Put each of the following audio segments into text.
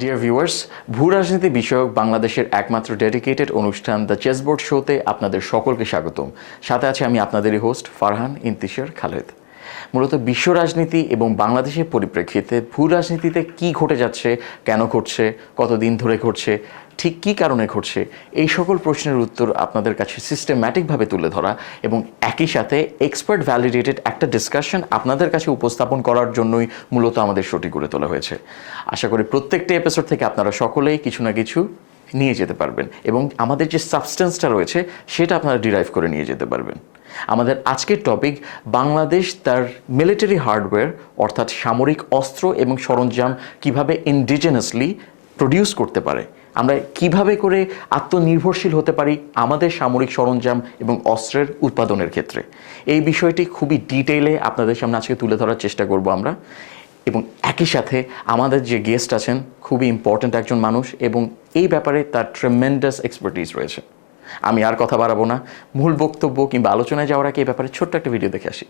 Dear viewers ভূ রাজনীতি বিষয়ক বাংলাদেশের একমাত্র ডেডিকেটেড অনুষ্ঠান দ্য চেসবোর্ড শোতে আপনাদের সকলকে স্বাগতম। সাথে আছে আমি আপনাদেরই হোস্ট ফারহান ইন্তিশার খালেদ। মূলত বিশ্ব রাজনীতি এবং বাংলাদেশের পরিপ্রেক্ষিতে ভূ রাজনীতিতে কী ঘটে যাচ্ছে, কেন ঘটছে, কতদিন ধরে ঘটছে ঠিক কী কারণে ঘটছে? এই সকল প্রশ্নের উত্তর আপনাদের কাছে সিস্টেম্যাটিকভাবে তুলে ধরা এবং একই সাথে এক্সপার্ট ভ্যালিডেটেড একটা ডিসকাশন আপনাদের কাছে উপস্থাপন করার জন্যই মূলত আমাদের শোটি করে তোলা হয়েছে। আশা করি প্রত্যেকটা এপিসোড থেকে আপনারা সকলেই কিছু না কিছু নিয়ে যেতে পারবেন এবং আমাদের যে সাবস্টেন্সটা রয়েছে সেটা আপনারা ডিরাইভ করে নিয়ে যেতে পারবেন। আমাদের আজকের টপিক বাংলাদেশ তার মিলিটারি হার্ডওয়্যার অর্থাৎ সামরিক অস্ত্র এবং সরঞ্জাম কীভাবে ইন্ডিজেনাসলি প্রডিউস করতে পারে। আমরা কীভাবে করে আত্মনির্ভরশীল হতে পারি আমাদের সামরিক সরঞ্জাম এবং অস্ত্রের উৎপাদনের ক্ষেত্রে? এই বিষয়টি খুবই ডিটেইলে আপনাদের সামনে আজকে তুলে ধরার চেষ্টা করব আমরা। এবং একই সাথে আমাদের যে গেস্ট আছেন, খুবই ইম্পর্ট্যান্ট একজন মানুষ এবং এই ব্যাপারে তার ট্রেমেন্ডাস এক্সপার্টিস রয়েছে। আমি আর কথা বাড়াবো না। মূল বক্তব্য কিংবা আলোচনায় যাওয়ার আগে এই ব্যাপারে ছোট্ট একটা ভিডিও দেখে আসি।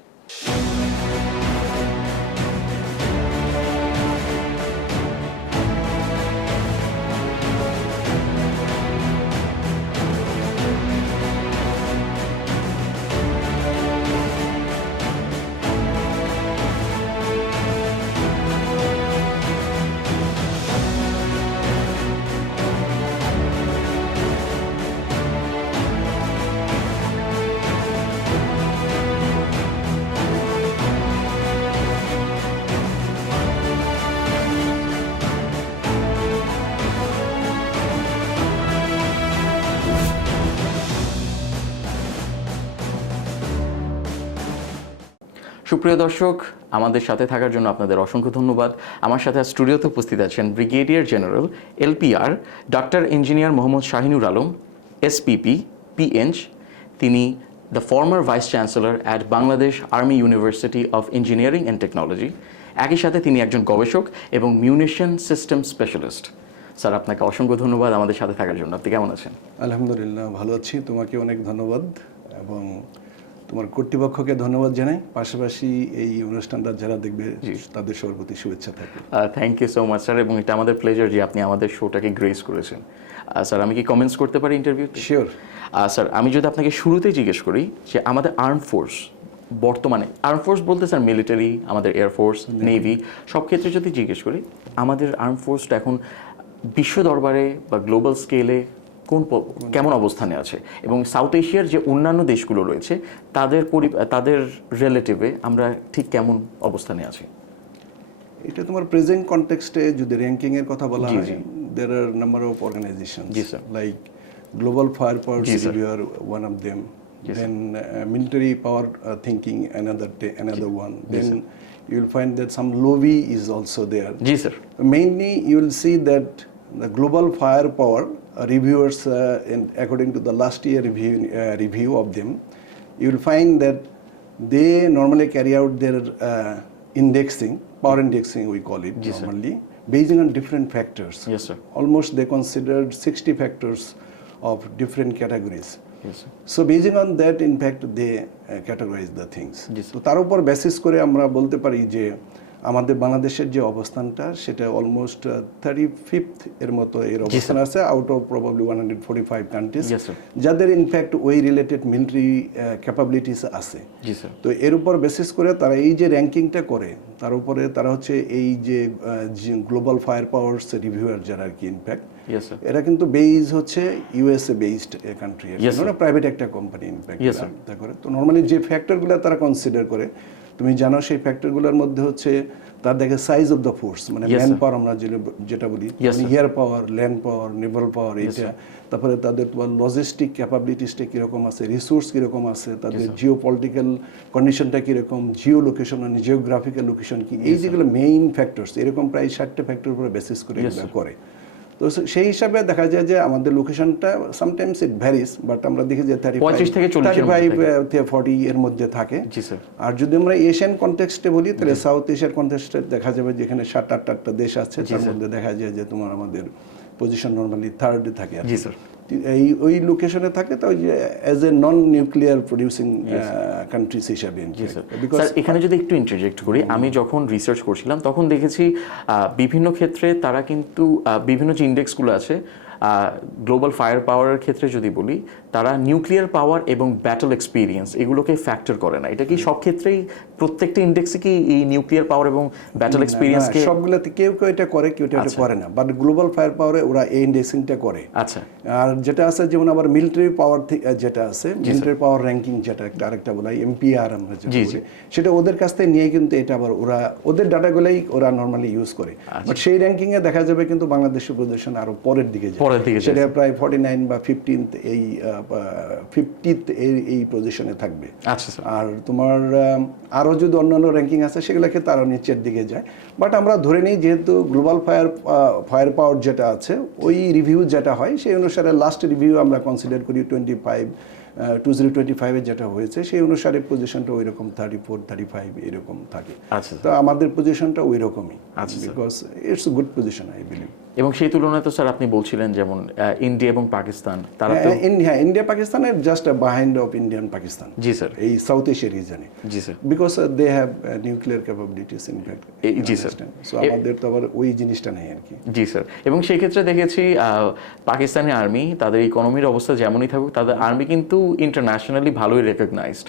সুপ্রিয় দর্শক, আমাদের সাথে থাকার জন্য আপনাদের অসংখ্য ধন্যবাদ। আমার সাথে স্টুডিওতে উপস্থিত আছেন brigadier general LPR doctor engineer Mohammad Shahinur Alam SPP পিএনচ তিনি the former vice chancellor at Bangladesh army university of engineering and technology. একই সাথে তিনি একজন গবেষক এবং মিউনিশন সিস্টেম স্পেশালিস্ট। স্যার, আপনাকে অসংখ্য ধন্যবাদ আমাদের সাথে থাকার জন্য। আপনি কেমন আছেন? আলহামদুলিল্লাহ, ভালো আছি। তোমাকে অনেক ধন্যবাদ এবং তোমার কর্তৃপক্ষকে ধন্যবাদ জানাই। পাশাপাশি এই অনুষ্ঠানটা যারা দেখবে তাদের সবার প্রতি শুভেচ্ছা থাকে thank you so much sir এবং এটা আমাদের প্লেজার যে আপনি আমাদের শোটাকে গ্রেস করেছেন। স্যার আমি কি কমেন্টস করতে পারি ইন্টারভিউ শিওর স্যার আমি যদি আপনাকে শুরুতেই জিজ্ঞেস করি যে আমাদের আর্ম ফোর্স বর্তমানে আর্ম ফোর্স বলতে স্যার মিলিটারি আমাদের এয়ারফোর্স নেভি সব ক্ষেত্রে যদি জিজ্ঞেস করি আমাদের আর্ম ফোর্সটা এখন বিশ্ব দরবারে বা গ্লোবাল স্কেলে কোন কেমন অবস্থানে আছে? এবং সাউথ এশিয়ার যে অন্যান্য দেশগুলো রয়েছে তাদের তাদের রিলেটিভে আমরা ঠিক কেমন অবস্থানে আছি? এটা তোমার প্রেজেন্ট কনটেক্সটে যদি র্যাঙ্কিং এর কথা বলা হয়। দের আর number of organisation. Like global fire power one of them then military power thinking another another one. Then you will find that some lobby is also there. G sir Mainly, you will see that the global firepower uh, reviewers, uh, in, according to the last year review, uh, review of them, you will find that they normally carry out their uh, indexing, power indexing we call it yes, normally, sir. basing on different factors. Yes, sir. Almost they considered 60 factors of different categories. Yes, sir. So basing on that in fact they categorise the things G, sir. তো তার উপর basis করে আমরা বলতে পারি যে আমাদের বাংলাদেশের যে অবস্থানটা সেটা অলমোস্ট থার্টি ফিফথ এর মতো এর অবস্থান আছে out of probably one hundred forty five countries যাদের ইনফ্যাক্ট ওই রিলেটেড মিলিটারি ক্যাপাবিলিটিস আছে। তো এর উপর বেসিস করে তারা এই যে র্যাঙ্কিংটা করে তার উপরে তারা হচ্ছে এই যে গ্লোবাল ফায়ার পাওয়ার্স রিভিউয়ার যারা আর কি ইনফ্যাক্ট এরা কিন্তু বেইজ হচ্ছে ইউএসএ বেসড কান্ট্রি. প্রাইভেট একটা কোম্পানি ইনফ্যাক্ট. করে। তো নর্মালি যে ফ্যাক্টরগুলো তারা কনসিডার করে তুমি জানো সেই ফ্যাক্টরগুলোর মধ্যে হচ্ছে তার দেখে সাইজ অফ দ্য ফোর্স মানে ম্যান পাওয়ার আমরা যেটা- বলি air power land power naval power এটা তারপরে তাদের তোমার লজিস্টিক ক্যাপাবিলিটিসটা কীরকম আছে রিসোর্স কীরকম আছে তাদের জিও পলিটিক্যাল কন্ডিশনটা কীরকম জিও লোকেশন মানে জিওগ্রাফিক্যাল লোকেশন কি এই যেগুলো মেইন ফ্যাক্টরস এরকম প্রায় ষাটটা ফ্যাক্টর উপরে বেসিস করে করে। তো সেই হিসাবে দেখা যায় যে আমাদের লোকেশনটা সামটাইমস ইট ভ্যারিস বাট আমরা দেখি যে থার্টি পঁচিশ থেকে 40 থার্টি ফাইভ ফর্টি এর মধ্যে থাকে। আর যদি আমরা এশিয়ান কনটেক্সটে বলি তাহলে সাউথ এশিয়ার কনটেক্সটে দেখা যাবে যেখানে সাত আট আটটা দেশ আছে তার মধ্যে দেখা যায় যে তোমার আমাদের পজিশন নর্মালি থার্ডে থাকে জি স্যার এই ওই লোকেশনে থাকে তো as a non nuclear producing countries হিসাবে জি স্যার বিকজ স্যার এখানে যদি একটু ইন্টারজেক্ট করি আমি যখন রিসার্চ করছিলাম তখন দেখেছি বিভিন্ন ক্ষেত্রে তারা কিন্তু বিভিন্ন যে ইন্ডেক্সগুলো আছে গ্লোবাল ফায়ার পাওয়ারের ক্ষেত্রে যদি বলি তারা নিউক্লিয়ার পাওয়ার এবং ব্যাটল এক্সপিরিয়েন্স এগুলোকে ফ্যাক্টর করে না। এটা কি সব ক্ষেত্রেই প্রত্যেকটা ইন্ডেক্সে কি এই নিউক্লিয়ার পাওয়ার এবং ব্যাটল এক্সপিরিয়েন্সকে সবগুলোতে কেউ কেউ এটা করে কেউ এটা করে না। বাট গ্লোবাল ফায়ার পাওয়ারে ওরা এই ইন্ডেক্সিংটা করে। আচ্ছা। আর যেটা আছে যেমন আবার মিলিটারি পাওয়ার যেটা আছে মিলিটারি পাওয়ার র্যাঙ্কিং যেটা একটা আরেকটা বলা এমপিআর আমরা যেটা জি, সেটা ওদের কাছ থেকে নিয়ে কিন্তু এটা আবার ওরা ওদের ডাটাগুলোই ওরা নর্মালি ইউজ করে। আচ্ছা। বাট সেই র্যাঙ্কিং এ দেখা যাবে কিন্তু বাংলাদেশের পজিশন আরও পরের দিকে যায় পরের দিকে সেটা প্রায় ফর্টি নাইন বা ফিফটিন্থ এই ফিফটিথ এই এই পজিশনে থাকবে। আচ্ছা আর তোমার আম, আরও যদি অন্যান্য র্যাঙ্কিং আছে সেগুলোকে তারা নিচের দিকে যায়। বাট আমরা ধরে নিই যেহেতু গ্লোবাল ফায়ার ফায়ার পাওয়ার যেটা আছে ওই রিভিউ যেটা হয় সেই অনুসারে লাস্ট রিভিউ আমরা কনসিডার করি twenty five two zero twenty ফাইভে যেটা হয়েছে সেই অনুসারে পজিশনটা ওই রকম থার্টি ফোর থার্টি ফাইভ এরকম থাকে। আচ্ছা তো আমাদের পজিশনটা ওই রকমই আচ্ছা, because it's good position I believe এবং সেই তুলনায় তো স্যার আপনি বলছিলেন যেমন ইন্ডিয়া এবং পাকিস্তান তারা তো হ্যাঁ ইন্ডিয়া পাকিস্তানের just behind of Indian Pakistan. G sir. এই সাউথ এশিয়া রিজনে জি sir. Because they have nuclear capabilities in fact G, sir. So আমাদের তো আবার ওই জিনিসটা নেই আর কি। জি স্যার। এবং সেই ক্ষেত্রে দেখেছি পাকিস্তানি আর্মি তাদের ইকোনমির অবস্থা যেমনই থাকুক তাদের আর্মি কিন্তু ইন্টারন্যাশনালি ভালোই রেকগনাইজড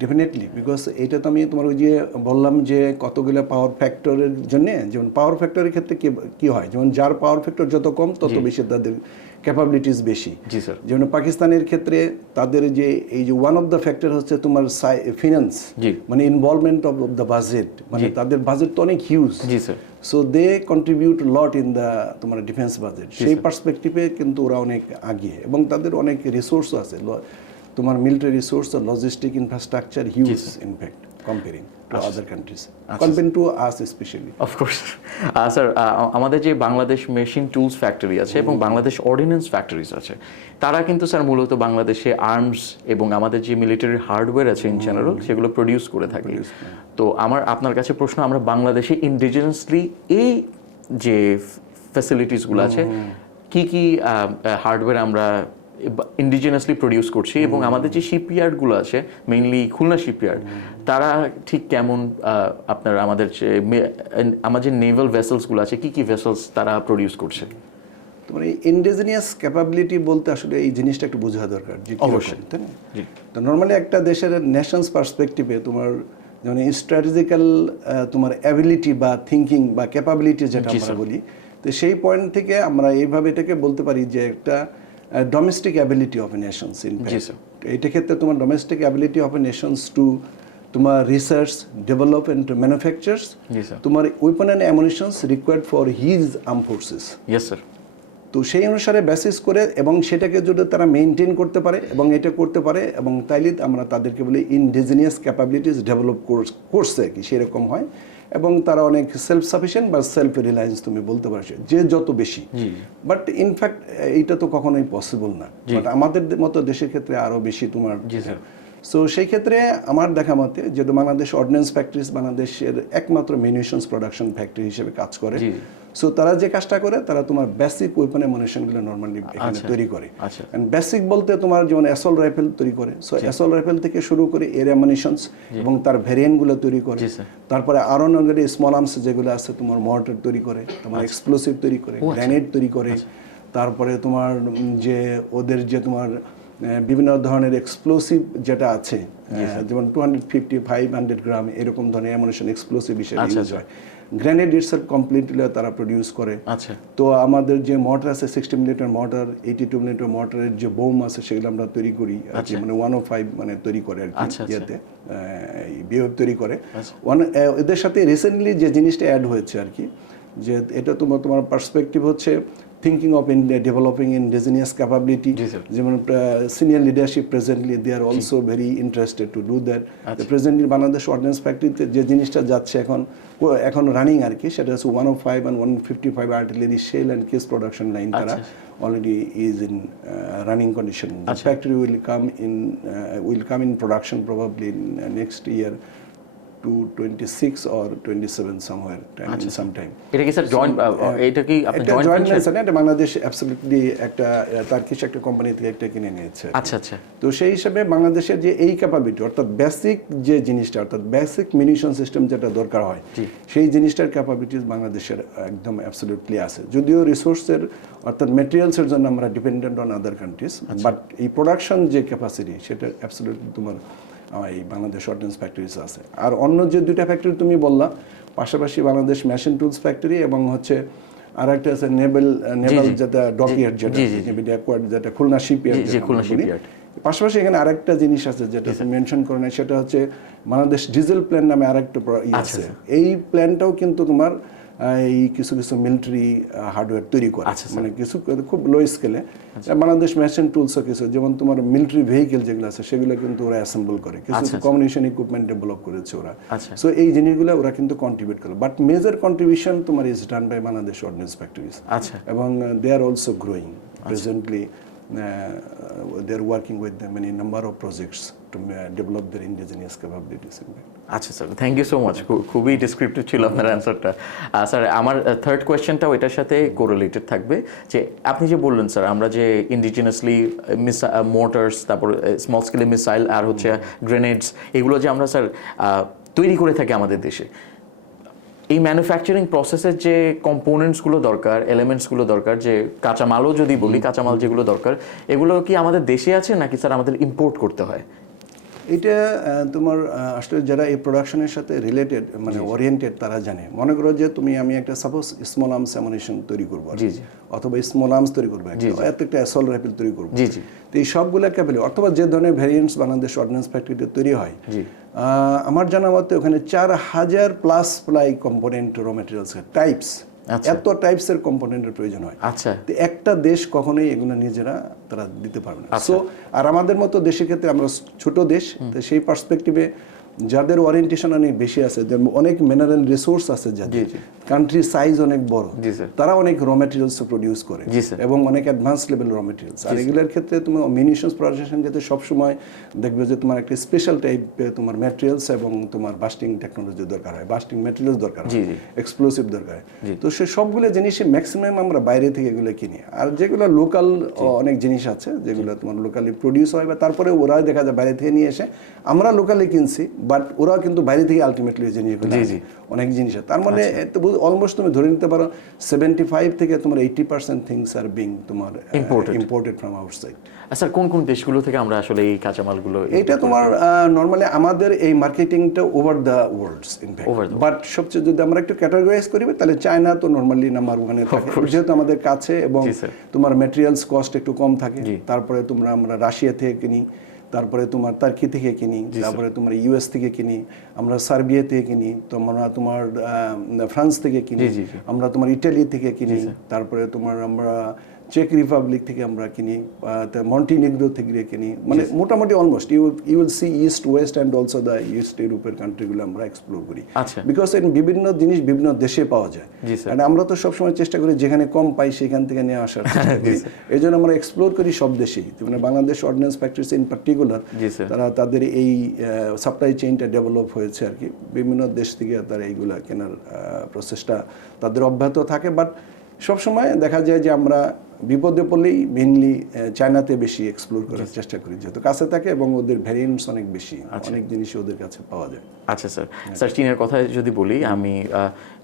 ডেফিনেটলি বিকজ এটা তো আমি তোমার ওই যে বললাম যে কতগুলো পাওয়ার ফ্যাক্টরের জন্য যেমন পাওয়ার ফ্যাক্টরের ক্ষেত্রে কি হয়? যেমন যার পাওয়ার ফ্যাক্টর যত কম তত বেশি তাদের ক্যাপাবিলিটিস বেশি। জি স্যার যেমন পাকিস্তানের ক্ষেত্রে তাদের যে এই যে ওয়ান অফ দ্য ফ্যাক্টর হচ্ছে তোমার ফিনান্স মানে ইনভলভমেন্ট অফ দ্য বাজেট মানে তাদের বাজেট তো অনেক huge G sir so they contribute lot in the তোমার ডিফেন্স বাজেট সেই পার্সপেক্টিভে কিন্তু ওরা অনেক আগিয়ে এবং তাদের অনেক রিসোর্সও আছে। তোমার military resource R logistic infrastructure huge in fact comparing to other countries comparing to us specially of course sir আমাদের যে বাংলাদেশ মেশিন টুলস ফ্যাক্টরি আছে এবং বাংলাদেশ অর্ডিন্যান্স ফ্যাক্টরিজ আছে তারা কিন্তু স্যার মূলত বাংলাদেশে আর্মস এবং আমাদের যে মিলিটারি হার্ডওয়্যার আছে ইন জেনারেল সেগুলো প্রডিউস করে থাকি। তো আমার আপনার কাছে প্রশ্ন আমরা বাংলাদেশে ইন্ডিজিনাসলি এই যে ফ্যাসিলিটিসগুলো আছে কি কি হার্ডওয়্যার আমরা ইন্ডিজিনাসলি প্রডিউস করছি এবং আমাদের যে শিপইয়ার্ডগুলো আছে মেইনলি খুলনা শিপইয়ার্ড তারা ঠিক কেমন আপনার আমাদের যে আমার যে নেভাল ভেসেলসগুলো আছে কি কি ভেসেলস তারা প্রডিউস করছে? তোমার এই ইন্ডিজিনিয়াস ক্যাপাবিলিটি বলতে আসলে এই জিনিসটা একটু বোঝা দরকার যে অবশ্যই। তাই না? তো নর্মালি একটা দেশের নেশনস পার্সপেক্টিভে তোমার যেমন স্ট্র্যাটেজিক্যাল তোমার অ্যাবিলিটি বা থিঙ্কিং বা ক্যাপাবিলিটি যেটা আমরা বলি তো সেই পয়েন্ট থেকে আমরা এইভাবে এটাকে বলতে পারি যে একটা domestic ability of nations in. এটা ক্ষেত্রে তোমার domestic ability of nations to তোমার রিসার্চ ডেভেলপ অ্যান্ড ম্যানুফ্যাকচার্স তোমার weapon and ammunitions required for his arm forces yes sir তো সেই অনুসারে বেসিস করে এবং সেটাকে যদি তারা মেনটেন করতে পারে এবং এটা করতে পারে এবং তাইলে আমরা তাদেরকে বলি ইনডিজিনিয়াস ক্যাপাবিলিটিস ডেভেলপ করছে কি সেরকম হয়। এবং তারা অনেক সেলফ সাফিসিয়েন্ট বা সেলফ রিলায়েন্স তুমি বলতে পারছ যে যত বেশি। বাট ইনফ্যাক্ট এইটা তো কখনোই পসিবল না। বাট আমাদের মতো দেশের ক্ষেত্রে আরও বেশি তোমার জি স্যার সো সেই ক্ষেত্রে আমার দেখা মতে যেহেতু বাংলাদেশ অর্ডিন্যান্স ফ্যাক্টরিজ বাংলাদেশের একমাত্র মিউনিশনস প্রোডাকশন ফ্যাক্টরি হিসেবে কাজ করে সো তারা যে কাজটা করে তারা তোমার বেসিক ওয়েপনগুলো নর্মালি এখানে তৈরি করে। আচ্ছা। বেসিক বলতে তোমার যেমন অ্যাসল রাইফেল তৈরি করে সো অ্যাসল রাইফেল থেকে শুরু করে এর অ্যামিনিশনস এবং তার ভ্যারিয়েন্টগুলো তৈরি করে। তারপরে আরও নগরে স্মল আর্মস যেগুলো আছে তোমার মর্টার তৈরি করে তোমার আচ্ছা। এক্সপ্লোসিভ তৈরি করে গ্রেনেড তৈরি করে তারপরে তোমার যে ওদের যে তোমার বিভিন্ন ধরনের এক্সপ্লোসিভ যেটা আছে যেমন two hundred fifty five hundred gram এরকম ধরনের অ্যামুনেশন এক্সপ্লোসিভ হিসেবে আচ্ছা, ইউজ হয়। গ্রেনেড ইটসেলফ কমপ্লিটলি তারা প্রডিউস করে। আচ্ছা। তো আমাদের যে মোটর আছে sixty millimetre mortar eighty two millimetre মোটরের যে বোম আছে সেগুলো আমরা তৈরি করি। আর কি মানে ওয়ান ও ফাইভ মানে তৈরি করে আর কি আচ্ছা, আচ্ছা। ইয়েতে বিহেভ তৈরি করে। আচ্ছা। ওয়ান এদের সাথে রিসেন্টলি যে জিনিসটা অ্যাড হয়েছে আর কি যে এটা তোমার তোমার পার্সপেক্টিভ হচ্ছে thinking of India developing indigenous capability যেমন senior leadership presently they are also very interested to do that. Presently Bangladesh ordnance ফ্যাক্টরিতে যে জিনিসটা যাচ্ছে এখন এখন রানিং আর কি সেটা হচ্ছে one o five and one fifty five artillery shell and case production line তারা already is in running condition factory will come in will come in production probably next year two twenty six or twenty seven somewhere some time এটা কি sir joint এটা কি আপনি joint এটা Bangladesh absolutely একটা একটা company থেকে একটা কিনে নিয়েছে আচ্ছা আচ্ছা। তো সেই হিসাবে বাংলাদেশের যে এই ক্যাপাবিলিটি অর্থাৎ বেসিক যে জিনিসটা অর্থাৎ বেসিক মিউনিশন সিস্টেম যেটা দরকার হয় সেই জিনিসটার ক্যাপাবিলিটিস বাংলাদেশের একদম অ্যাবসলিউটলি আছে। যদিও রিসোর্সের অর্থাৎ মেটেরিয়ালসের জন্য আমরা dependent on other countries but এই প্রোডাকশন যে ক্যাপাসিটি সেটা অ্যাবসলিউটলি তোমার এই বাংলাদেশ অর্ডেন্স ফ্যাক্টরিজ আছে। আর অন্য যে দুইটা ফ্যাক্টরি তুমি বললা পাশাপাশি বাংলাদেশ মেশিন টুলস ফ্যাক্টরি এবং হচ্ছে আর একটা আছে নেভেল নেভাল যেটা ডকিয়ার্ড যেটা যেটা খুলনা শিপইয়ার্ড খুলনা shipyard। পাশাপাশি এখানে আরেকটা জিনিস আছে যেটা মেনশন করে নাই সেটা হচ্ছে বাংলাদেশ ডিজেল প্ল্যান নামে আরেকটা আচ্ছা, আছে। এই প্ল্যানটাও কিন্তু তোমার এই কিছু কিছু মিলিটারি হার্ডওয়্যার তৈরি করে। আচ্ছা, মানে কিছু খুব লো স্কেলে বাংলাদেশ মেশিন টুলসও কিছু যেমন তোমার মিলিটারি ভেহিকেল যেগুলো আছে সেগুলো কিন্তু ওরা অ্যাসেম্বল করে। কিছু কমিউনিকেশন ইকুইপমেন্ট ডেভেলপ করেছে ওরা। আচ্ছা। সো এই জিনিসগুলো ওরা কিন্তু কন্ট্রিবিউট করে। বাট মেজর কন্ট্রিবিউশন তোমার is done by Bangladesh ordnance factories আচ্ছা। এবং they are also growing presently they are working with them in a number of projects to uh, develop their indigenous capabilities in. আচ্ছা sir thank you so much খুবই descriptive ছিল আপনার অ্যান্সারটা sir আমার third কোয়েশ্চেনটাও এটার সাথে কোরিলেটেড থাকবে যে আপনি যে বললেন স্যার আমরা যে ইন্ডিজিনাসলি মিস মোটরস তারপর স্মল স্কেলে মিসাইল আর হচ্ছে গ্রেনেডস এগুলো যে আমরা স্যার তৈরি করে থাকি আমাদের দেশে এই ম্যানুফ্যাকচারিং প্রসেসের যে কম্পোনেন্টসগুলো দরকার এলিমেন্টসগুলো দরকার যে কাঁচামালও যদি বলি কাঁচামাল যেগুলো দরকার এগুলো কি আমাদের দেশে আছে নাকি স্যার আমাদের ইম্পোর্ট করতে হয়? এটা তোমার আসলে যারা এই প্রোডাকশনের সাথে রিলেটেড মানে ওরিয়েন্টেড তারা জানে। মনে করো যে তুমি আমি একটা সাপোজ স্মল আর্মস অ্যামুনেশন তৈরি করব। অথবা স্মল আর্মস তৈরি করব এত একটা অ্যাসল রাইফেল তৈরি করব। তো এই সবগুলো ক্যাপাবিলিটি অথবা যে ধরনের ভ্যারিয়েন্টস বাংলাদেশ অর্ডিন্যান্স ফ্যাক্টরিতে তৈরি হয় আহ, আমার জানা মতে ওখানে চার হাজার plus ply component raw materials types. এত টাইপসের কম্পোনেন্টের প্রয়োজন হয়। আচ্ছা। তো একটা দেশ কখনোই এগুলো নিজেরা তারা দিতে পারবে না। সো আর আমাদের মতো দেশের ক্ষেত্রে আমরা ছোট দেশ তো সেই পার্সপেক্টিভে যাদের ওরিয়েন্টেশন অনেক বেশি আছে অনেক মিনারেল রিসোর্স আছে যাদের কান্ট্রি সাইজ অনেক বড়। তারা অনেক র মেটেরিয়ালস প্রডিউস করে। এবং অনেক অ্যাডভান্স লেভেল র মেটেরিয়ালস আর এগুলোর ক্ষেত্রে তোমার মিউনিশনস প্রসেসন যাতে সবসময় দেখবে যে তোমার একটা স্পেশাল টাইপ তোমার ম্যাটেরিয়ালস এবং তোমার বাস্টিং টেকনোলজি দরকার হয়। বাস্টিং ম্যাটেরিয়ালস দরকার হয়। এক্সপ্লোসিভ দরকার হয়। তো সে সবগুলো জিনিসই ম্যাক্সিমাম আমরা বাইরে থেকে এগুলো কিনি। আর যেগুলো লোকাল অনেক জিনিস আছে যেগুলো তোমার লোকালি প্রডিউস হয় বা তারপরে ওরা দেখা যায় বাইরে থেকে নিয়ে এসে। আমরা লোকালি কিনছি বাট ওরাও কিন্তু বাইরে থেকে আলটিমেটলি জিনিসগুলো অনেক জিনিস। তার মানে অলমোস্ট তুমি ধরে নিতে পারো সেভেন্টি ফাইভ থেকে তোমার eighty percent things are being তোমার ইম্পোর্টেড ফ্রম আউটসাইড স্যার কোন কোন দেশগুলো থেকে আমরা আসলে এই কাঁচামালগুলো এটা তোমার নর্মালি আমাদের এই মার্কেটিংটা over the worlds in fact but সবচেয়ে যদি আমরা একটু ক্যাটাগরাইজ করি তাহলে চায়না তো নর্মালি নাম্বার ওয়ানে থাকে। যেহেতু আমাদের কাছে এবং তোমার মেটেরিয়ালস কস্ট একটু কম থাকে তারপরে তোমরা আমরা রাশিয়া থেকে কিনি তারপরে তোমার তার্কি থেকে কিনি তারপরে তোমার ইউএস থেকে কিনি আমরা সার্বিয়া থেকে কিনি তোমরা তোমার ফ্রান্স থেকে কিনি আমরা তোমার ইটালি থেকে কিনি তারপরে তোমার আমরা চেক রিপাবলিক থেকে আমরা কিনি মন্টিনেগ্রো থেকে কিনি মানে মোটামুটি almost you you will see east west and also the east ইউরোপের কান্ট্রিগুলো আমরা এক্সপ্লোর করি। আচ্ছা। বিকজ এর বিভিন্ন জিনিস বিভিন্ন দেশে পাওয়া যায়। আর আমরা তো সবসময় চেষ্টা করি যেখানে কম পাই সেখান থেকে নিয়ে আসার এই জন্য আমরা এক্সপ্লোর করি সব দেশেই। মানে Bangladesh ordnance factories in particular তারা তাদের এই সাপ্লাই চেইনটা ডেভেলপ হয়েছে আর কি। বিভিন্ন দেশ থেকে তারা এইগুলা কেনার প্রসেসটা তাদের অব্যাহত থাকে। বাট সবসময় দেখা যায় যে আমরা বিপদে পড়লেই মেনলি চায়নাতে বেশি এক্সপ্লোর করার চেষ্টা করি যেহেতু কাছে থাকে এবং ওদের ভ্যারিয়েন্টস অনেক বেশি অনেক জিনিসই ওদের কাছে পাওয়া যায়। আচ্ছা স্যার স্যার চীনের কথা যদি বলি আমি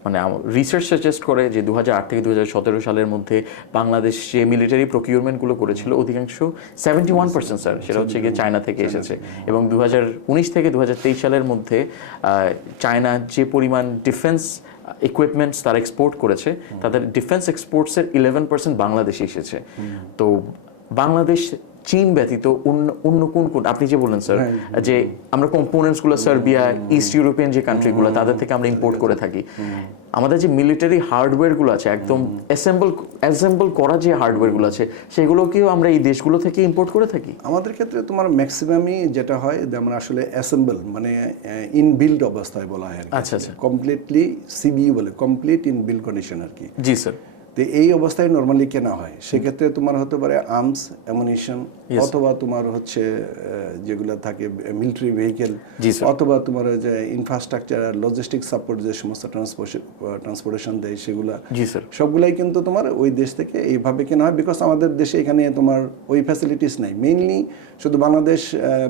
মানে রিসার্চ সাজেস্ট করে যে দু হাজার আট থেকে দু হাজার সতেরো সালের মধ্যে বাংলাদেশ যে মিলিটারি প্রকিউরমেন্টগুলো করেছিল অধিকাংশ সেভেন্টি ওয়ান পার্সেন্ট স্যার সেটা হচ্ছে গিয়ে চায়না থেকে এসেছে। এবং দু হাজার উনিশ থেকে দু হাজার তেইশ সালের মধ্যে চায়না যে পরিমাণ ডিফেন্স ইকুইপমেন্টস তারা এক্সপোর্ট করেছে তাদের ডিফেন্স এক্সপোর্টসের ইলেভেন পার্সেন্ট বাংলাদেশে এসেছে। তো বাংলাদেশ চীন ব্যতীত অন্য কোন কোন আপনি যে বললেন স্যার যে আমরা কম্পোনেন্টসগুলো সার্বিয়া ইস্ট ইউরোপিয়ান যে কান্ট্রিগুলো তাদের থেকে আমরা ইম্পোর্ট করে থাকি। আমাদের যে মিলিটারি হার্ডওয়্যারগুলো আছে একদম অ্যাসেম্বল অ্যাসেম্বল করা যে হার্ডওয়্যারগুলো আছে সেগুলোকেও আমরা এই দেশগুলো থেকে ইম্পোর্ট করে থাকি। আমাদের ক্ষেত্রে তোমার ম্যাক্সিমামই যেটা হয় যে আমরা আসলে অ্যাসেম্বল মানে ইনবিল্ড অবস্থায় বলা হয় আচ্ছা, আচ্ছা। কমপ্লিটলি সিবি বলে কমপ্লিট ইন বিল্ড কন্ডিশন আর কি। জি স্যার তো এই অবস্থায় নর্মালি কেনা হয়। সেক্ষেত্রে তোমার হতে পারে আর্মস অ্যামুনিশন অথবা তোমার হচ্ছে যেগুলো থাকে মিলিটারি ভেহিকেল অথবা তোমার যে ইনফ্রাস্ট্রাকচার লজিস্টিক সাপোর্ট যে সমস্ত ট্রান্সপোর্টেশন দেয় সেগুলা। সবগুলাই কিন্তু তোমার ওই দেশ থেকে এইভাবে কেনা হয় বিকজ আমাদের দেশে এখানে তোমার ওই ফ্যাসিলিটিস নাই। মেইনলি শুধু বাংলাদেশ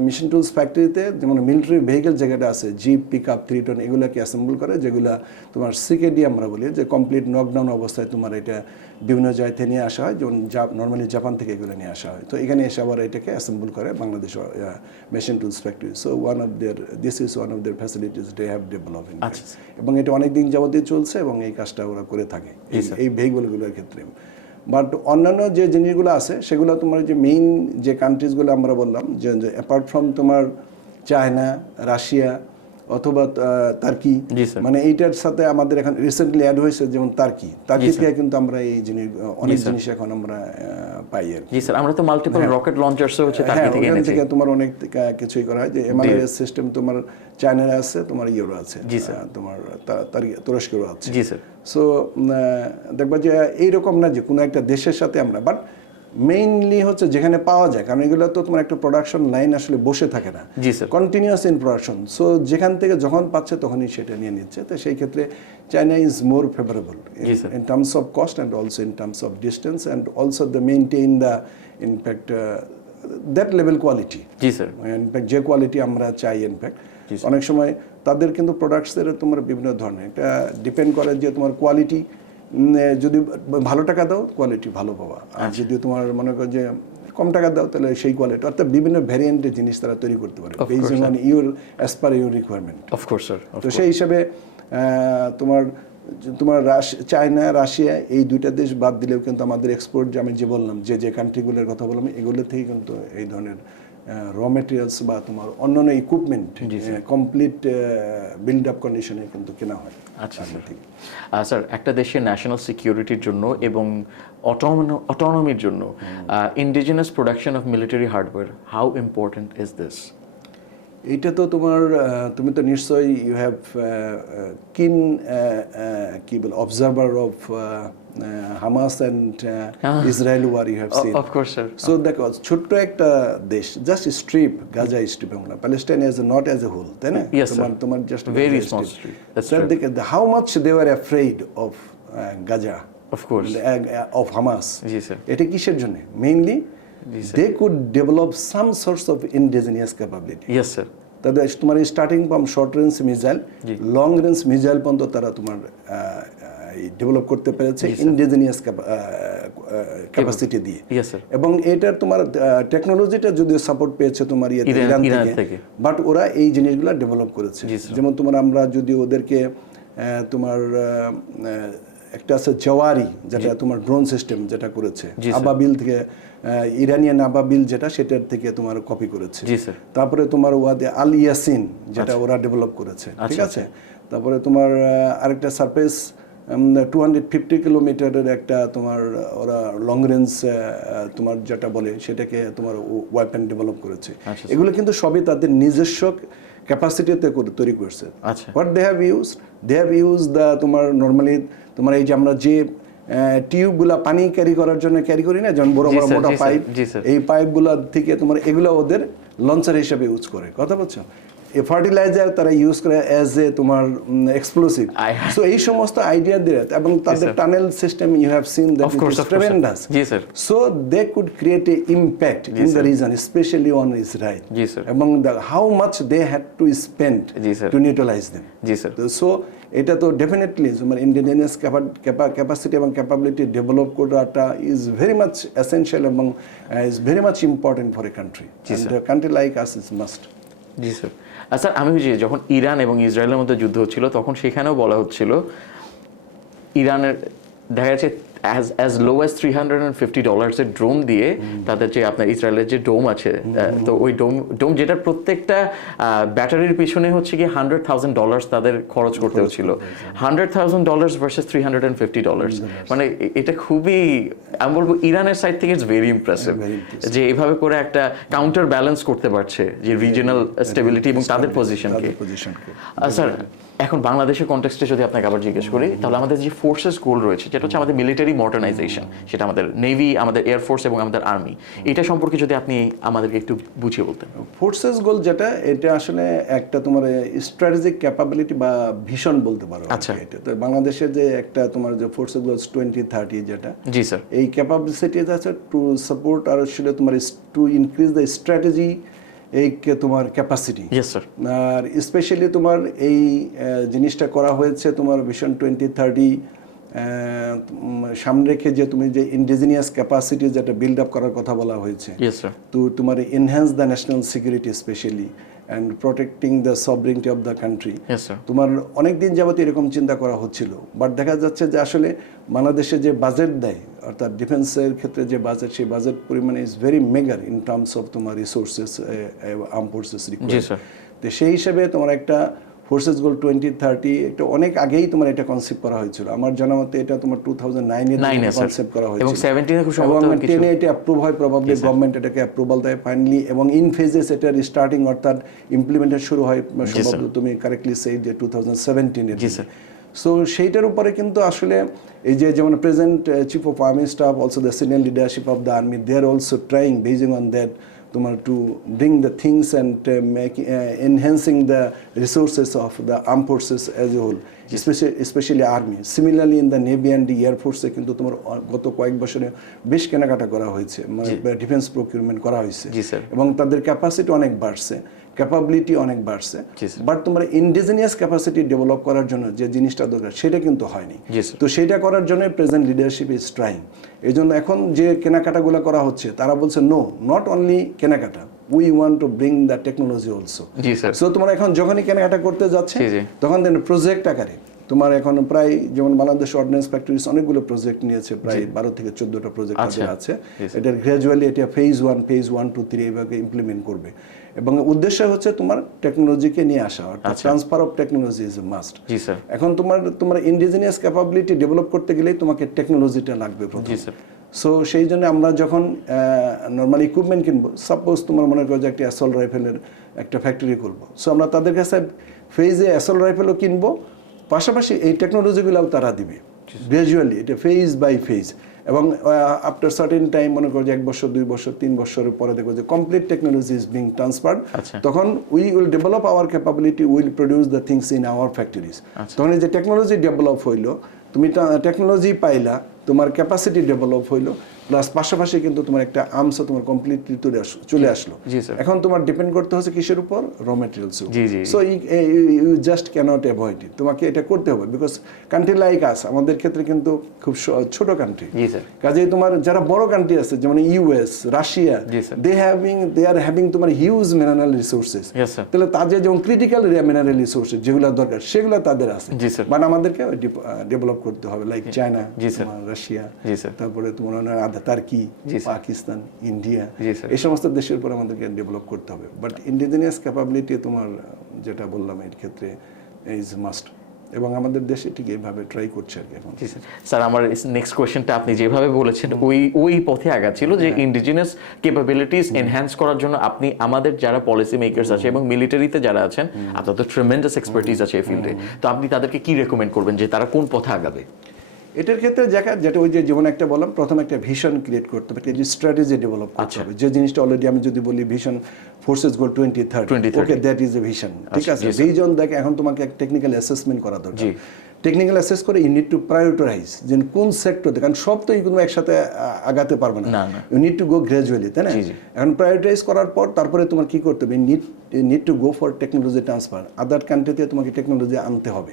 মিশন টুলস ফ্যাক্টরিতে যেমন মিলিটারি ভেহিকেল জায়গাটা আছে jeep pick up three ton এগুলোকে অ্যাসেম্বল করে যেগুলা তোমার সিকেডি আমরা বলি যে কমপ্লিট নকডাউন অবস্থায় তোমার এটা বিভিন্ন জায়গা থেকে নিয়ে আসা হয় যেমন নর্মালি জাপান থেকে এগুলো নিয়ে আসা হয়। তো এখানে এসে আবার এটাকে অ্যাসেম্বল করে Bangladesh machine tools factory so one of their this is one of their facilities they have develop আচ্ছা। এবং এটা অনেক দিন যাবতীয় চলছে এবং এই কাজটা ওরা করে থাকে। এই- এই ভেহিকলগুলোর ক্ষেত্রে। বাট অন্যান্য যে জিনিসগুলো আছে সেগুলো তোমার যে মেইন যে কান্ট্রিজগুলো আমরা বললাম যে অ্যাপার্ট ফ্রম তোমার চায়না রাশিয়া অথবা তার্কি। মানে এইটার সাথে আমাদের এখন রিসেন্টলি অ্যাড হয়েছে যেমন তার্কি। তার্কি থেকে কিন্তু আমরা এই জিনিস অনেক জিনিস এখন আমরা পাই আর কি। জি স্যার আমরা তো মাল্টিপল রকেট লঞ্চার্সও হচ্ছে হ্যাঁ থেকে এনেছি। থেকে তোমার অনেক কিছুই করা হয়। যে এমআরএস সিস্টেম তোমার চায়নার আছে তোমার ইউরো আছে জি, স্যার। তোমার তুরস্কেরও আছে। জি স্যার। সো দেখবা যে এইরকম না যে কোনো একটা দেশের সাথে আমরা বাট মেইনলি হচ্ছে যেখানে পাওয়া যায় কারণ এগুলো তো তোমার একটা প্রোডাকশন লাইন আসলে বসে থাকে না। জি sir continuous in production so যেখান থেকে যখন পাচ্ছে তখনই সেটা নিয়ে নিচ্ছে। তো সেই ক্ষেত্রে China is more favourable in terms of cost and cost in terms of terms and maintain the in fact uh, that level quality. জি স্যার ইনফ্যাক্ট যে কোয়ালিটি আমরা চাই ইনফ্যাক্ট অনেক সময় তাদের কিন্তু প্রোডাক্টসের তোমার বিভিন্ন ধরনের এটা ডিপেন্ড করে যে তোমার কোয়ালিটি যদি ভালো টাকা দাও কোয়ালিটি ভালো পাবা। আর আচ্ছা। যদি তোমার মনে করো যে কম টাকা দাও তাহলে সেই কোয়ালিটি অর্থাৎ বিভিন্ন ভ্যারিয়েন্টের জিনিস তারা তৈরি করতে পারে basing on your as per your requirement of course sir তো সেই হিসাবে তোমার তোমার রাশ চায়না রাশিয়া এই দুইটা দেশ বাদ দিলেও কিন্তু আমাদের এক্সপোর্ট যে আমি যে বললাম যে যে কান্ট্রিগুলোর কথা বললাম এগুলো থেকে কিন্তু এই ধরনের র মেটেরিয়ালস বা তোমার অন্যান্য ইকুইপমেন্ট কমপ্লিট বিল্ড আপ কন্ডিশনে কিন্তু কেনা হয়। আচ্ছা স্যার স্যার একটা দেশের ন্যাশনাল সিকিউরিটির জন্য এবং অটোনমির জন্য indigenous production of military hardware how important is this এইটা তো তোমার তুমি তো নিশ্চয়ই ইউ হ্যাভ কিন কি বল observer of Hamas and Israel war you have seen of course sir so দেখো ছোট্ট একটা দেশ জাস্ট স্ট্রিপ গাজা স্ট্রিপ আমরা Palestine as not as a whole তাই না? তোমার তোমার just Very small strip. That's sir দেখে how much they were afraid of Gaza? Of course of Hamas G sir এটা কিসের জন্য? Mainly they could develop some source of indigenous capability yes sir তাদের তোমার starting from short range missile long range missile পর্যন্ত তারা তোমার develop করতে পেরেছে ইনডিজিনিয়াস ক্যাপাসিটি দিয়ে। এবং এটার তোমার টেকনোলজিটা যদিও সাপোর্ট পেয়েছে তোমার ইয়ে ইরান- থেকে। বাট ওরা এই জিনিসগুলো ডেভেলপ করেছে। যেমন তোমার আমরা যদি ওদেরকে তোমার একটা আছে জওয়ারি যেটা তোমার ড্রোন সিস্টেম যেটা করেছে। আবাবিল থেকে ইরানিয়ান আবাবিল যেটা সেটার থেকে তোমার কপি করেছে। তারপরে তোমার ওয়াদে আল ইয়াসিন যেটা আচ্ছা। ওরা ডেভেলপ করেছে ঠিক আছে? তারপরে তোমার আরেকটা সারফেস টু হান্ড্রেড ফিফটি কিলোমিটারের একটা তোমার ওরা লং রেঞ্জ তোমার যেটা বলে সেটাকে তোমার ওয়েপেন ডেভেলপ করেছে। আচ্ছা, এগুলো কিন্তু সবই তাদের নিজস্ব ক্যাপাসিটিতে তৈরি করছে। আচ্ছা। What they have use they have use the তোমার নর্মালি তোমার এই যে আমরা যে টিউবগুলা পানি ক্যারি করার জন্য ক্যারি করি না যেমন বড় বড় মোটা পাইপ এই পাইপগুলোর থেকে তোমার এগুলো ওদের লঞ্চার হিসেবে ইউজ করে। কথা বলছো? এ ফার্টিলাইজার তারা ইউজ করে অ্যাজ এ তোমার এক্সপ্লোসিভ সো এই সমস্ত আইডিয়া দিয়ে এবং তাদের tunnel system you have seen that is. Tremendous G sir So they could create a impact in the region, especially on Israel. G sir Among the how much they had to spend জি sir to neutralize them. জি sir so এটা তো definitely তোমার indigenous capacity এবং capability develop করাটা is very much essential এবং is very much important for a country country like us is must G sir sir, আমি বুঝি যখন ইরান এবং ইসরায়েলের মধ্যে যুদ্ধ হচ্ছিল, তখন সেখানেও বলা হচ্ছিল, ইরানের, দেখা যাচ্ছে as as low as three hundred and fifty ডলার্সের drone দিয়ে তাদের যে আপনার ইসরায়েলের যে ডোম আছে তো ওই ডোম ডোম যেটার প্রত্যেকটা ব্যাটারির পিছনে হচ্ছে কি হান্ড্রেড থাউজেন্ড ডলার্স তাদের খরচ করতে হচ্ছিল। Hundred thousand dollars versus three hundred and fifty dollars মানে এটা খুবই আমি বলব ইরানের সাইড থেকে ইটস ভেরি ইমপ্রেসিভ যে এভাবে করে একটা কাউন্টার ব্যালেন্স করতে পারছে যে রিজিনাল স্টেবিলিটি এবং তাদের পজিশনকে স্যার এখন বাংলাদেশের কন্টেক্সটে যদি আপনাকে আবার জিজ্ঞেস করি তাহলে আমাদের যে ফোর্সেস গোল রয়েছে যেটা হচ্ছে আমাদের মিলিটারি মডার্নাইজেশন সেটা আমাদের নেভি আমাদের এয়ারফোর্স এবং আমাদের আর্মি এটা সম্পর্কে যদি আপনি আমাদেরকে একটু বুঝিয়ে বলতেন। ফোর্সেস গোল যেটা এটা আসলে একটা তোমার স্ট্র্যাটেজিক ক্যাপাবিলিটি বা ভিশন বলতে পারো আচ্ছা। এটা। তো বাংলাদেশের যে একটা তোমার যে ফোর্সেস গোল টোয়েন্টি থার্টি যেটা জি স্যার এই ক্যাপাবিলিটি আছে টু সাপোর্ট আর আসলে তোমার টু ইনক্রিজ দ্য স্ট্র্যাটেজি এই তোমার ক্যাপাসিটি আর স্পেশালি তোমার এই জিনিসটা করা হয়েছে তোমার ভিশন টোয়েন্টি থার্টি সামনে রেখে যে তুমি যে ইন্ডিজিনিয়াস ক্যাপাসিটি যেটা বিল্ড আপ করার কথা বলা হয়েছে। তো তোমার enhance the national security specially and protecting the sovereignty of the country তোমার অনেক দিন যাবত এরকম চিন্তা করা হচ্ছিল বাট দেখা যাচ্ছে যে আসলে বাংলাদেশে যে বাজেট দেয় অর্থাৎ ডিফেন্সের ক্ষেত্রে যে বাজেট সেই বাজেট পরিমাণে is very meagre in terms of তোমার রিসোর্সেস আর্ম ফোর্সেস তো সেই হিসেবে তোমার একটা ফোর্সেস গোল টোয়েন্টি থার্টি একটা অনেক আগেই তোমার এটা কনসেপ্ট করা হয়েছিল। আমার জানা মতে এটা তোমার টু থাউজেন্ড নাইনে. কনসেপ্ট করা হয়েছিল। এবং সেভেন্টিনে খুব সম্ভবত টেনে এটা অ্যাপ্রুভ হয় প্রবাবলি গভর্নমেন্ট এটাকে অ্যাপ্রুভাল দেয় ফাইনালি এবং ইন ফেজেস এটার স্টার্টিং অর্থাৎ ইমপ্লিমেন্টেশন শুরু হয় সম্ভবত তুমি কারেক্টলি সেই যে টু থাউজেন্ড সেভেন্টিনের সো সেইটার উপরে কিন্তু আসলে এই যে যেমন present chief of army staff also the senior leadership of the army they are also trying basing on that তোমার to bring the things and make enhancing the resources of the arm forces as a whole specially army similarly in the navy and air এয়ারফোর্সে কিন্তু তোমার গত কয়েক বছরে বেশ কেনাকাটা করা হয়েছে মানে ডিফেন্স প্রকিউরমেন্ট করা হয়েছে। এবং তাদের ক্যাপাসিটি অনেক বাড়ছে। ক্যাপাবিলিটি অনেক বাড়ছে। বাট তোমার ইন্ডিজিনিয়াস ক্যাপাসিটি ডেভেলপ করার জন্য যে জিনিসটা দরকার সেটা কিন্তু হয়নি। তো সেটা করার জন্য প্রেজেন্ট লিডারশিপ ইজ ট্রাইং এই জন্য এখন যে কেনাকাটাগুলো করা হচ্ছে তারা বলছে নো নট অনলি কেনাকাটা we want to bring the technology also so তোমার এখন যখনই কেনাকাটা করতে যাচ্ছে। তখন দেন প্রজেক্ট আকারে। তোমার এখন প্রায় যেমন বাংলাদেশ অর্ডিন্যান্স ফ্যাক্টরিজ অনেকগুলো প্রজেক্ট নিয়েছে প্রায় বারো থেকে চোদ্দটা প্রজেক্ট আচ্ছা। আছে। এটা গ্রাজুয়ালি এটা phase one phase one two three এইভাবে ইমপ্লিমেন্ট করবে। এবং উদ্দেশ্য হচ্ছে তোমার টেকনোলজিকে নিয়ে আসা অর্থাৎ। Transfer of technology is must G sir. এখন তোমার তোমার ইন্ডিজিনিয়াস ক্যাপাবিলিটি ডেভেলপ করতে গেলেই তোমাকে টেকনোলজিটা লাগবে প্রথম। জি স্যার। সো সেই জন্য আমরা যখন নর্মাল ইকুইপমেন্ট কিনবো সাপোজ তোমার মনে করো যে একটা অ্যাসল রাইফেলের একটা ফ্যাক্টরি করব সো আমরা তাদের কাছে ফেজে অ্যাসল রাইফেলও কিনবো। পাশাপাশি এই টেকনোলজিগুলোও তারা দিবে। গ্রাজুয়ালি এটা ফেজ বাই ফেজ এবং আফটার সার্টেন টাইম মনে করো যে এক বছর দুই বছর তিন বছরের পরে দেখব যে complete technology is being transferred. তখন we will develop our capability will produce the things in our factories তখন এই যে টেকনোলজি ডেভেলপ হইল তুমি টেকনোলজি পাইলা তোমার ক্যাপাসিটি ডেভেলপ হইল প্লাস পাশাপাশি কিন্তু তোমার একটা আর্মসও তোমার কমপ্লিটলি চলে আসলো। চলে আসলো এখন তোমার ডিপেন্ড করতে হচ্ছে কিসের উপর? Raw materials. So you just can't avoid it তোমাকে এটা করতে হবে বিকজ কান্ট্রি লাইক আস আমাদের ক্ষেত্রে কিন্তু খুব ছোট কান্ট্রি কাজেই তোমার যারা বড় কান্ট্রি আছে যেমন US Russia they having they are having তোমার হিউজ মিনারেল রিসোর্সেস তাহলে তাদের যেমন ক্রিটিক্যাল মিনারেল রিসোর্সেস যেগুলো দরকার সেগুলো তাদের আছে। বাট আমাদেরকে ডেভেলপ করতে হবে লাইক চায়না। রাশিয়া তারপরে তোমার তার্কি। পাকিস্তান ইন্ডিয়া এই সমস্ত দেশের উপর আমাদেরকে ডেভেলপ করতে হবে। বাট ইন্ডিজিনিয়াস ক্যাপাবিলিটি তোমার যেটা বললাম এর ক্ষেত্রে ইজ মাস্ট এবং আমাদের দেশে ঠিক এইভাবে ট্রাই করছে আর কি এখন। জি স্যার স্যার আমার নেক্সট কোয়েশ্চেনটা আপনি যেভাবে বলেছেন ওই ওই পথে আগাচ্ছিল যে ইন্ডিজিনাস ক্যাপাবিলিটিস এনহ্যান্স করার জন্য আপনি আমাদের যারা পলিসি মেকার্স আছে এবং মিলিটারিতে যারা আছেন আপনার তো ট্রেমেন্ডাস এক্সপার্টিস আছে এই ফিল্ডে তো আপনি তাদেরকে কি রেকমেন্ড করবেন যে তারা কোন পথে আগাবে? এটার ক্ষেত্রে দেখা যেটা ওই যে যেমন একটা বললাম প্রথম একটা ভিশন ক্রিয়েট করতে হবে একটা স্ট্র্যাটেজি ডেভেলপ করতে আচ্ছা। হবে। যে জিনিসটা অলরেডি আমি যদি বলি vision forces goal twenty thirty 2030 okay that is a vision ঠিক আছে? আছে ভিজন দেখে এখন তোমাকে টেকনিক্যাল অ্যাসেসমেন্ট করা দরকার। টেকনিক্যাল অ্যাসেস করে ইউ নিড টু প্রায়োরিটাইজ যে কোন সেক্টরে কারণ সব তো ইকোনমি একসাথে আগাতে পারবে না। You need to go gradually তাই না। এখন প্রায়োরিটাইজ করার পর তারপরে তোমার কি করতে হবে need need to go for technology transfer other কান্ট্রিতে তোমাকে টেকনোলজি আনতে হবে।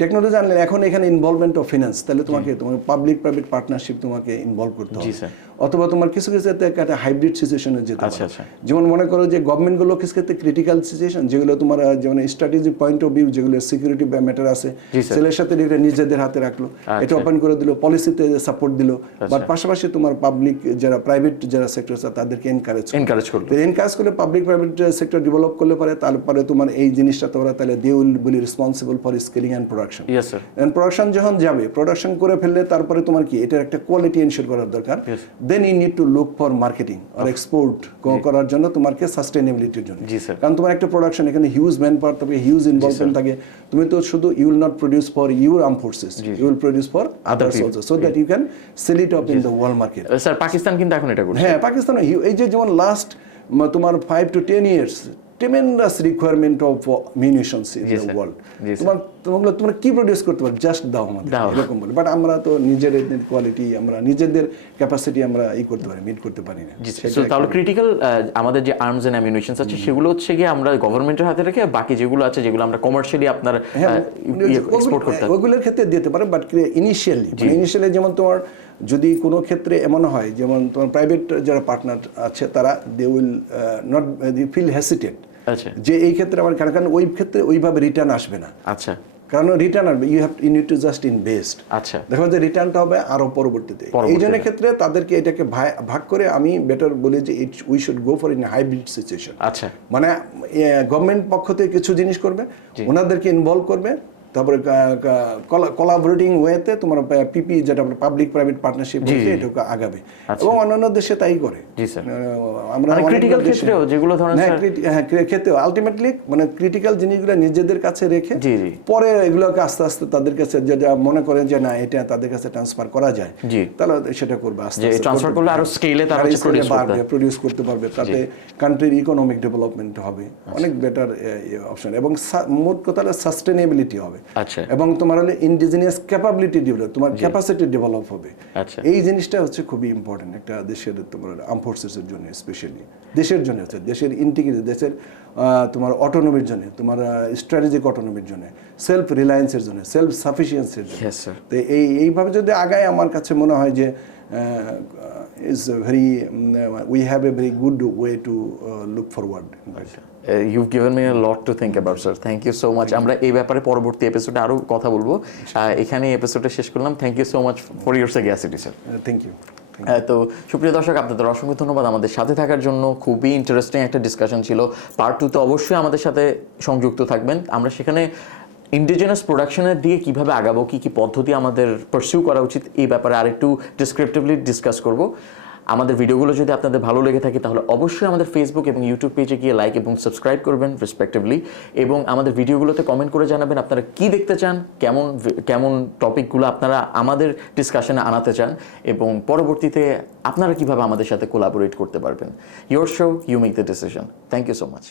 টেকনোলজি আনলে এখন এখানে ইনভলভমেন্ট অফ ফিনান্স তাহলে তোমাকে তোমাকে পাবলিক প্রাইভেট পার্টনারশিপ তোমাকে ইনভলভ করতে হবে। অথবা তোমার কিছু কিছু ক্ষেত্রে একটা হাইব্রিড সিচুয়েশনে যেতে আচ্ছা, পারে। আচ্ছা। যেমন মনে করো যে গভর্নমেন্টগুলো কিছু ক্ষেত্রে ক্রিটিক্যাল সিচুয়েশন যেগুলো তোমার যেমন স্ট্র্যাটেজি পয়েন্ট অফ ভিউ যেগুলো সিকিউরিটি ম্যাটার আছে ছেলের সাথে এটা নিজেদের হাতে রাখল আচ্ছা। এটা ওপেন করে দিল পলিসিতে সাপোর্ট দিল বাট পাশাপাশি তোমার পাবলিক যারা প্রাইভেট যারা সেক্টর আছে তাদেরকে এনকারেজ এনকারেজ করল। এনকারেজ করলে পাবলিক প্রাইভেট সেক্টর ডেভেলপ করলে পারে তারপরে তোমার এই জিনিসটা তোমরা তাহলে they will be responsible for scaling and production sir production যখন যাবে প্রোডাকশন করে ফেললে তারপরে তোমার কি এটার একটা কোয়ালিটি এনশিওর করার দরকার। Then you need to look for marketing R export করার জন্য তোমাকে সাস্টেনেবিলিটির জন্য। কারণ তোমার একটা প্রোডাকশন এখানে হিউজ ম্যান পাওয়ার থাকে হিউজ ইনভলভমেন্ট থাকে। তুমি তো শুধু you will not produce for your arm forces you will produce for others also so that you can sell it up in the world market sir Pakistan কিন্তু এখন এটা করছে। হ্যাঁ পাকিস্তান এই যে যেমন লাস্ট তোমার five to ten years tremendous requirement of munitions in G, the sir. World তোমার তোমরা তোমরা কি প্রডিউস করতে পারো? জাস্ট দাও আমাদের এরকম বলে। বাট আমরা তো নিজেদের কোয়ালিটি আমরা নিজেদের ক্যাপাসিটি আমরা ই করতে পারি মিট করতে পারি না। তাহলে ক্রিটিক্যাল আমাদের যে আর্মস এন্ড অ্যামিউনিশনস আছে সেগুলো হচ্ছে গিয়ে আমরা গভর্নমেন্টের হাতে রেখে বাকি যেগুলো আছে যেগুলো আমরা কমার্শিয়ালি আপনার হ্যাঁ এক্সপোর্ট করতে হবে। ওগুলোর ক্ষেত্রে দিতে পারে বাট ইনিশিয়ালি ইনিশিয়ালি যেমন তোমার যদি কোনো ক্ষেত্রে এমন হয় যেমন তোমার প্রাইভেট যারা পার্টনার আছে তারা দে উইল নট ফিল আচ্ছা যে এই ক্ষেত্রে আমার কারণ কারণ ওই ক্ষেত্রে ওইভাবে রিটার্ন আসবে না। আচ্ছা। কারণ রিটার্ন আসবে you have you need to just invest আচ্ছা। দেখো যে রিটার্নটা হবে আরও পরবর্তীতে। এই। জন্য ক্ষেত্রে তাদেরকে এটাকে ভাগ করে আমি বেটার বলি যে it we should go for in hybrid situation আচ্ছা। মানে গভর্নমেন্ট পক্ষ থেকে কিছু জিনিস করবে ওনাদেরকে ইনভলভ করবে তারপরে কোলাবোরেটিং ওয়েতে তোমার পিপি যেটা পাবলিক প্রাইভেট পার্টনারশিপ এটাকে আগাবে এবং অন্যান্য দেশে তাই করে আচ্ছা। জি, স্যার। আমরা মানে critical ক্ষেত্রেও যেগুলো ধরেন হ্যাঁ, স্যার- হ্যাঁ ক্ষেত্রেও আলটিমেটলি মানে ক্রিটিক্যাল জিনিসগুলো নিজেদের কাছে রেখে। পরে এগুলোকে আস্তে আস্তে তাদের কাছে যে মনে করেন যে না এটা তাদের কাছে ট্রান্সফার করা যায় জি। তাহলে সেটা করবে আস্তে আস্তে করবে। করলে আরও এ তারা produce করতে বাড়বে করতে পারবে তাতে কান্ট্রির ইকোনমিক ডেভেলপমেন্ট হবে আচ্ছা। অনেক বেটার অপশন এবং মোট কথা সাস্টেনেবিলিটি হবে আচ্ছা। এবং তোমার হলে ইন্ডিজিনিয়াস ক্যাপাবিলিটি ডেভেলপ তোমার ক্যাপাসিটি ডেভেলপ হবে। আচ্ছা। এই জিনিসটা হচ্ছে খুবই ইম্পর্টেন্ট একটা দেশের তোমার আর্ম ফোর্সেসের জন্য স্পেশালি দেশের জন্য হচ্ছে দেশের ইন্টিগ্রিটি দেশের তোমার অটোনমির জন্য তোমার স্ট্র্যাটেজিক অটোনমির জন্য সেলফ রিলায়েন্সের জন্য সেলফ সাফিসিয়েন্সির জন্য। তো এই এইভাবে যদি আগায় আমার কাছে মনে হয় যে is very we have a very good way to look forward you given me lot to think about sir thank you so much আমরা এই ব্যাপারে পরবর্তী এপিসোডে আরও কথা বলব। এখানে এপিসোডটা শেষ করলাম। Thank you so much for your sagacity sir thank you তো সুপ্রিয় দর্শক আপনাদের অসংখ্য ধন্যবাদ আমাদের সাথে থাকার জন্য। খুবই ইন্টারেস্টিং একটা ডিসকাশন ছিল। পার্ট টুতে অবশ্যই আমাদের সাথে সংযুক্ত থাকবেন। আমরা সেখানে ইন্ডিজিনাস প্রোডাকশনের দিকে কীভাবে আগাবো, কি কি পদ্ধতি আমাদের পারসিউ করা উচিত, এই ব্যাপারে আরেকটু ডিসক্রিপটিভলি ডিসকাস করব। আমাদের ভিডিওগুলো যদি আপনাদের ভালো লেগে থাকে, তাহলে অবশ্যই আমাদের ফেসবুক এবং ইউটিউব পেজে গিয়ে লাইক এবং সাবস্ক্রাইব করবেন রেসপেক্টিভলি এবং আমাদের ভিডিওগুলোতে কমেন্ট করে জানাবেন আপনারা কি দেখতে চান, কেমন কেমন টপিকগুলো আপনারা আমাদের ডিসকাশনে আনাতে চান, এবং পরবর্তীতে আপনারা কীভাবে আমাদের সাথে কোলাবোরেট করতে পারবেন। Your show you make the decision thank you so much